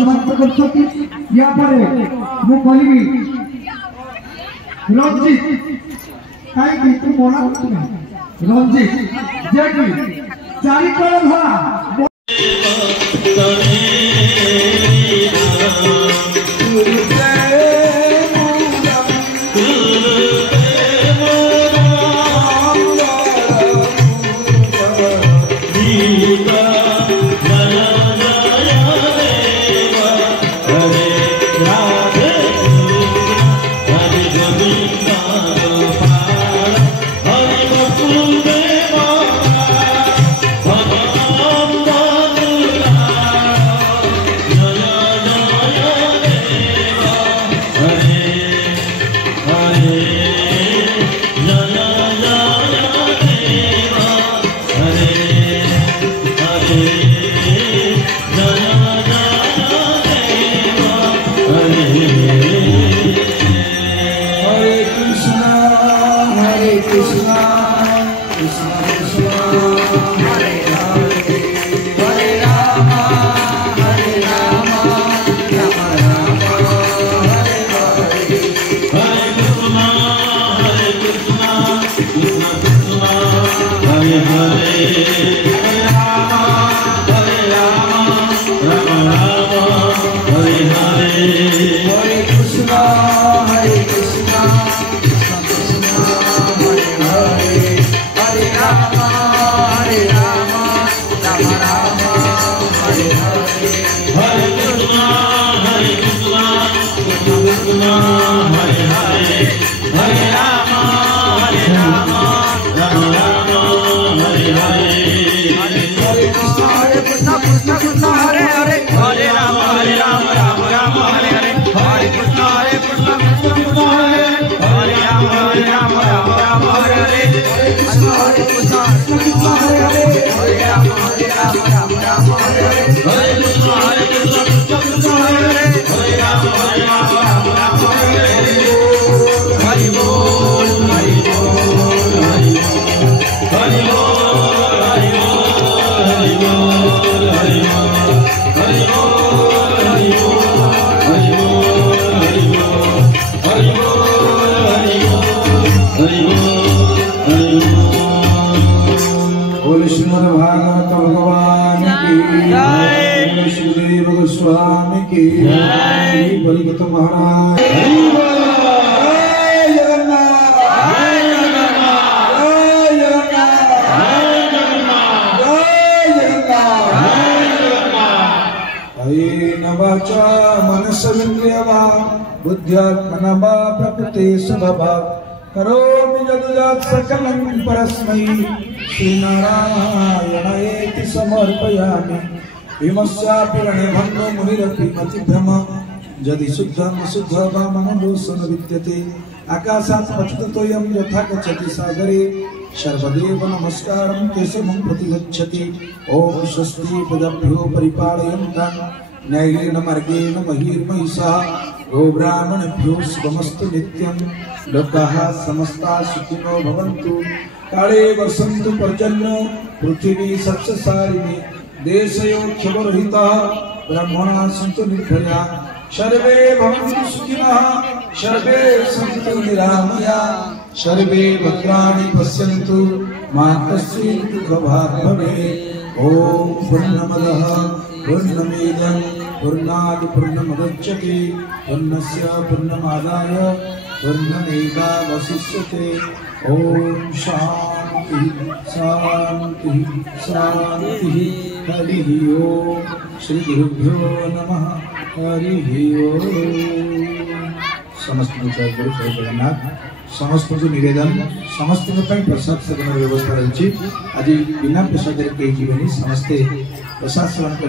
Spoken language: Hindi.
समाप्त करछथि या परे मु कहबी रंजित काई कि तू बोला रंजित जेकी चारि कल धरा स्वामी की जय बलिगत महाराज नवाचा मनसविन्द्रियवा बुद्ध्यात्मना वा प्रकृते स्वभावा करोमि यद्यत् सकलं परस्मै श्रीनारायणायेति समर्पयामि विमस्यापि रणभङ्गो मुनिरपि मतिभ्रम यदि शुद्धं शुद्ध वा मनोदोषं विद्यते आकाशात् पतितोऽयं यथा गच्छति सागरे सर्वदेव नमस्कारं केशवं प्रतिगच्छति ॐ स्वस्ति प्रजाभ्यो परिपालयन्तां न्याय्येन मार्गेण महिर्महिषाः गोब्राह्मणेभ्यो शुभमस्तु नित्यं लोकाः समस्ताः सुखिनो भवन्तु काले वर्षन्तु पर्जन्यो पृथिवी सस्यशालिनी देशयो क्षमरहितः ब्राह्मणाः सन्तु निर्भयाः सर्वे भवन्तु सुखिनः सर्वे सन्तु निरामयाः सर्वे भद्राणि पश्यन्तु मा कश्चित् दुःखभाग् भवेत् ॐ पूर्णमदः पूर्णमिदं पूर्णात् पूर्णमुदच्यते पूर्णस्य पूर्णमादाय पूर्णमेवावशिष्यते ॐ शान्ति शान्ति शान्तिः हरिः ओम श्री गुरुभ्यो नमः हरिः ओम। समस्त जय गुरु जय जगन्नाथ। समस्त को निवेदन समस्त प्रसाद सेवन व्यवस्था रही आज बिना प्रसाद कहीं जीवन समस्ते प्रसाद सेवन कर